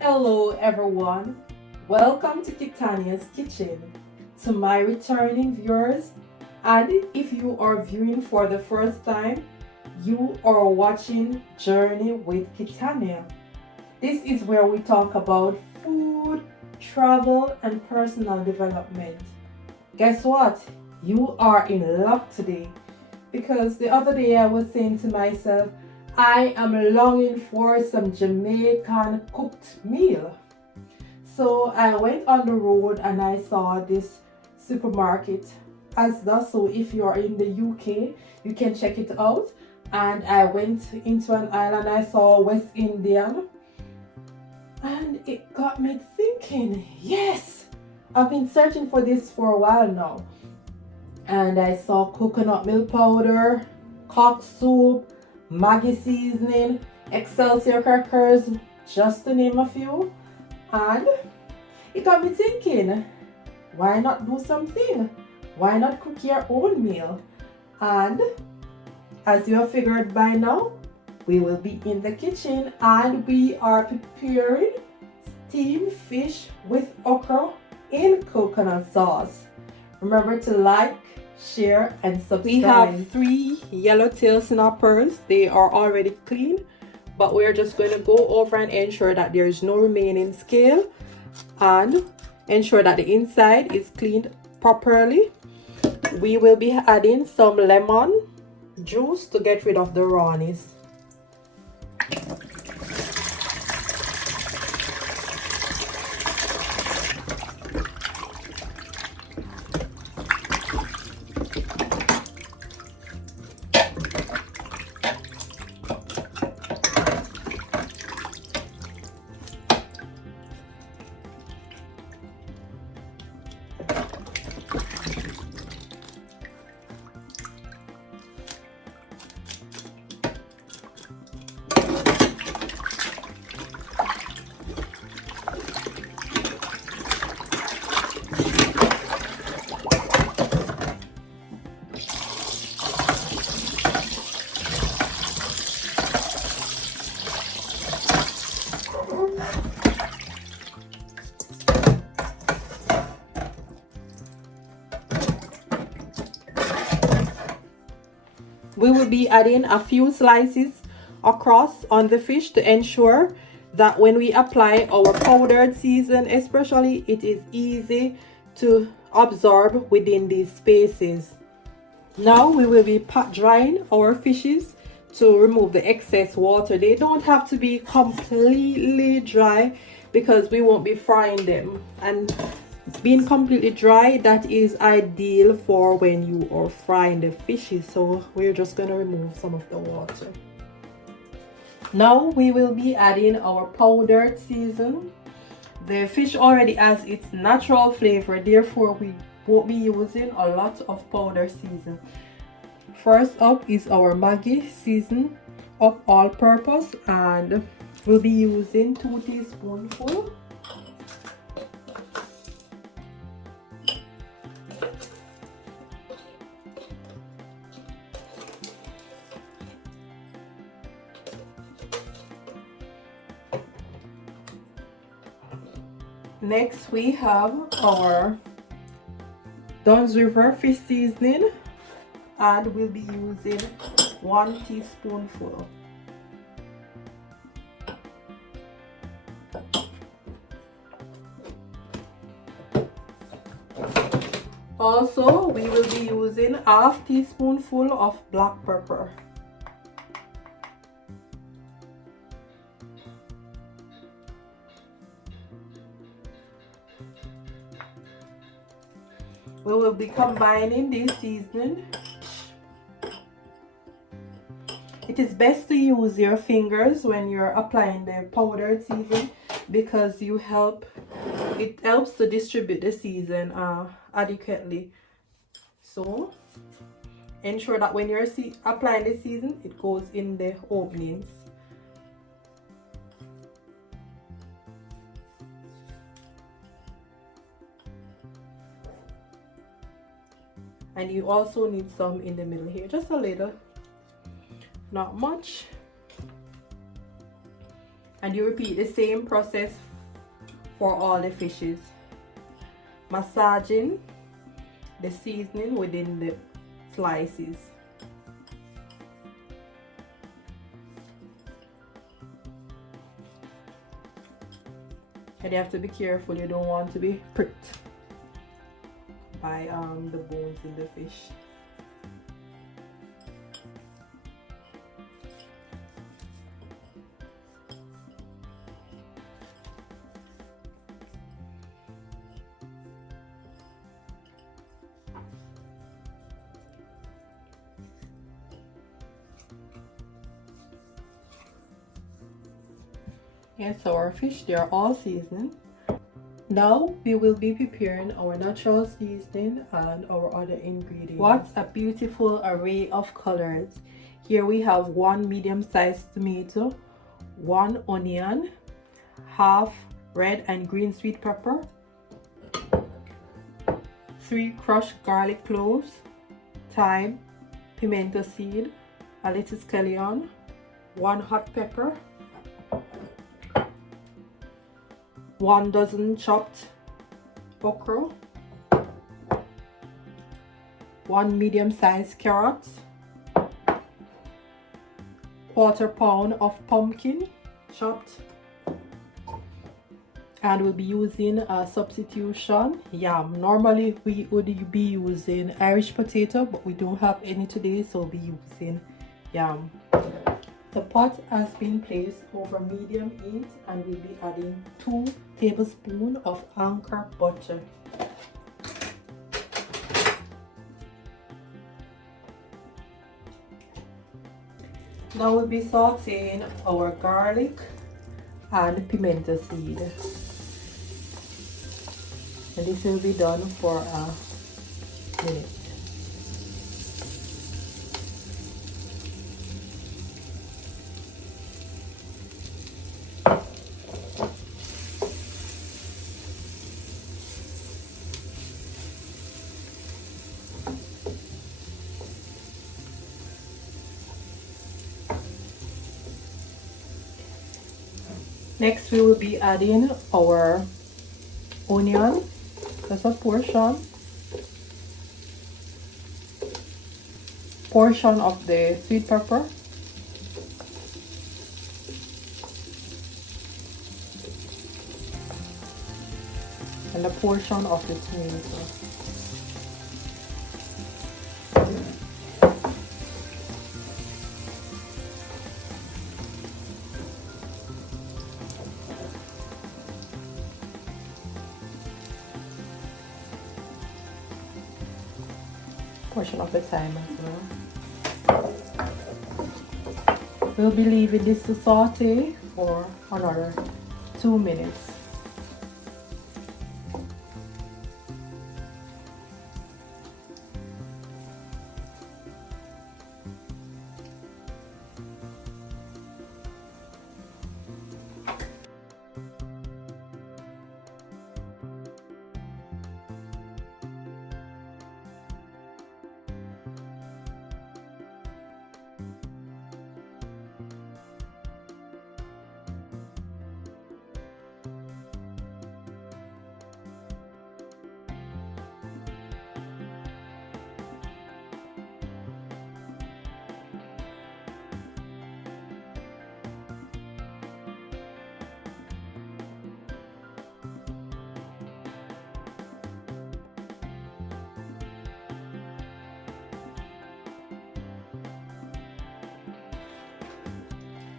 Hello everyone, welcome to Kitanya's Kitchen. To my returning viewers, and if you are viewing for the first time, you are watching Journey with Kitanya. This is where we talk about food, travel, and personal development. Guess what? You are in luck today because the other day I was saying to myself, I am longing for some Jamaican cooked meal. So I went on the road and I saw this supermarket, ASDA. So if you are in the UK, you can check it out. And I went into an aisle and I saw West Indian, and it got me thinking, yes, I've been searching for this for a while now. And I saw coconut milk powder, cock soup, Maggi seasoning, Excelsior crackers, just to name a few. And it got me thinking, why not do something? Why not cook your own meal? And as you have figured by now, we will be in the kitchen and we are preparing steamed fish with okra in coconut sauce. Remember to like, share, and subscribe. We have 3 yellowtail snappers. They are already clean, but we're just going to go over and ensure that there is no remaining scale and ensure that the inside is cleaned properly. We will be adding some lemon juice to get rid of the rawness. We will be adding a few slices across on the fish to ensure that when we apply our powdered season, especially, it is easy to absorb within these spaces. Now we will be pat drying our fishes to remove the excess water. They don't have to be completely dry because we won't be frying them, and being completely dry, that is ideal for when you are frying the fishes. So we're just going to remove some of the water. Now we will be adding our powdered season. The fish already has its natural flavor, therefore we won't be using a lot of powder season. First up is our Maggi season of all purpose, and we'll be using 2 teaspoonfuls. Next we have our Dunn's River fish seasoning, and we'll be using 1 teaspoonful. Also, we will be using ½ teaspoonful of black pepper. We will be combining this seasoning. It is best to use your fingers when you're applying the powdered season because it helps to distribute the season adequately. So ensure that when you're applying the season, it goes in the openings. And you also need some in the middle here, just a little, not much. And you repeat the same process for all the fishes, massaging the seasoning within the slices. And you have to be careful, you don't want to be pricked by the bones in the fish. Yes, so our fish, they are all seasoned. Now we will be preparing our natural seasoning and our other ingredients. What a beautiful array of colors. Here we have 1 medium-sized tomato, 1 onion, half red and green sweet pepper, 3 crushed garlic cloves, thyme, pimento seed, a little scallion, 1 hot pepper, 1 dozen chopped okra, 1 medium-sized carrot, 1/4 pound of pumpkin chopped, and we'll be using a substitution yam. Normally we would be using Irish potato, but we don't have any today, so we'll be using yam. The pot has been placed over medium heat and we'll be adding 2 tablespoons of Okra butter. Now we'll be sauteing our garlic and pimento seed. And this will be done for a minute. Next we will be adding our onion, just a portion of the sweet pepper, and a portion of the tomato. Portion of the thyme as well. We'll be leaving this to saute for another 2 minutes.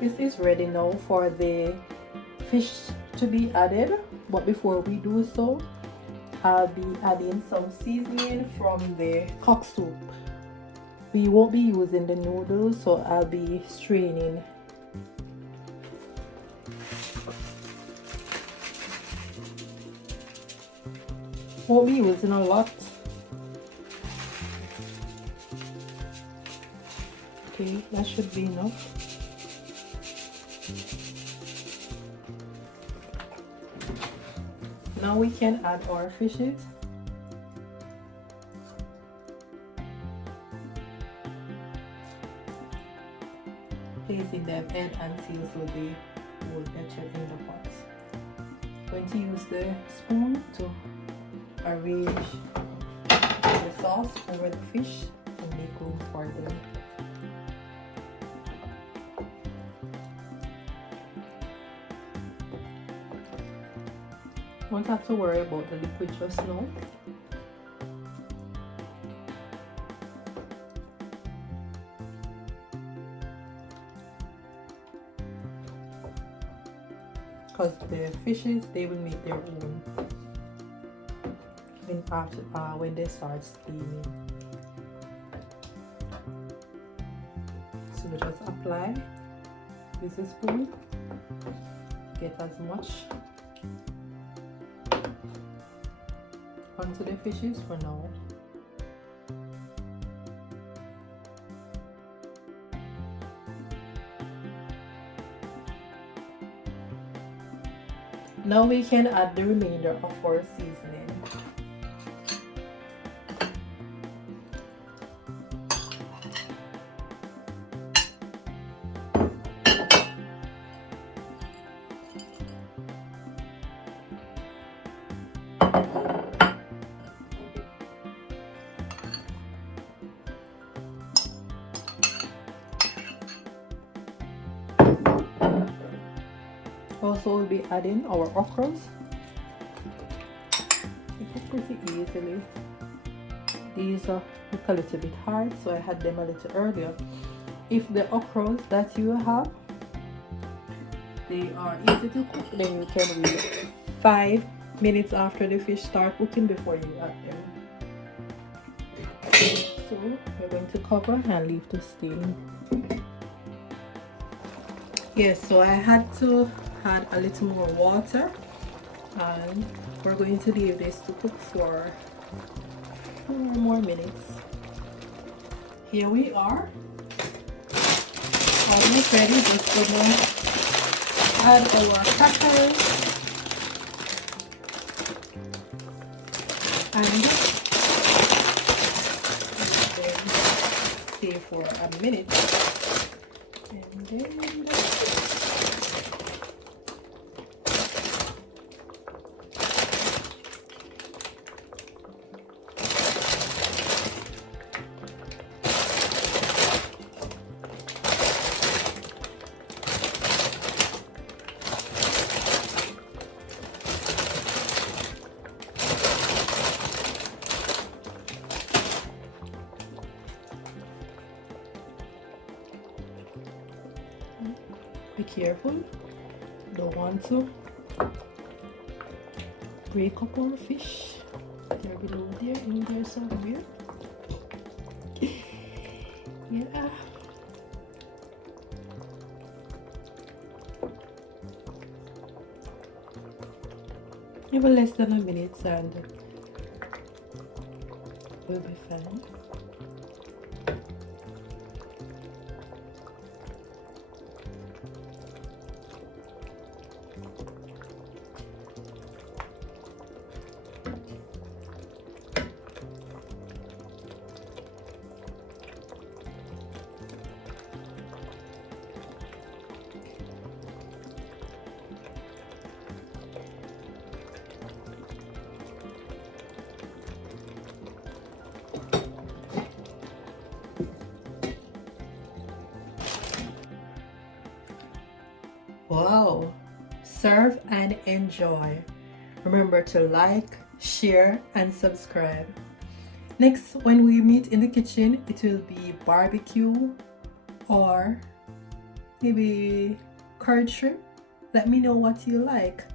This is ready now for the fish to be added, but before we do so, I'll be adding some seasoning from the cock soup. We won't be using the noodles, so I'll be straining. Won't be using a lot. Okay, that should be enough. Now we can add our fishes. Placing them head and tails will be hold better in the pot. Going to use the spoon to arrange the sauce over the fish and make room for them. Don't have to worry about the liquid just now. Because the fishes, they will make their own even after when they start steaming. So just apply with a spoon, get as much onto the fishes for now. Now we can add the remainder of our seasoning. Also, we'll be adding our okras. They cook pretty easily. These look a little bit hard, so I had them a little earlier. If the okras that you have, they are easy to cook, then you can wait 5 minutes after the fish start cooking before you add them. So we're going to cover and leave to steam. Yes, so I had to add a little more water, and we're going to leave this to cook for 4 more minutes. Here we are, almost ready. Just gonna add our peppers and then stay for a minute, and then be careful, don't want to break up our fish. They're below there, in there somewhere. Yeah. Even less than a minute and we'll be fine. Wow, serve and enjoy. Remember to like, share and subscribe. Next, when we meet in the kitchen, it will be barbecue or maybe curd shrimp. Let me know what you like.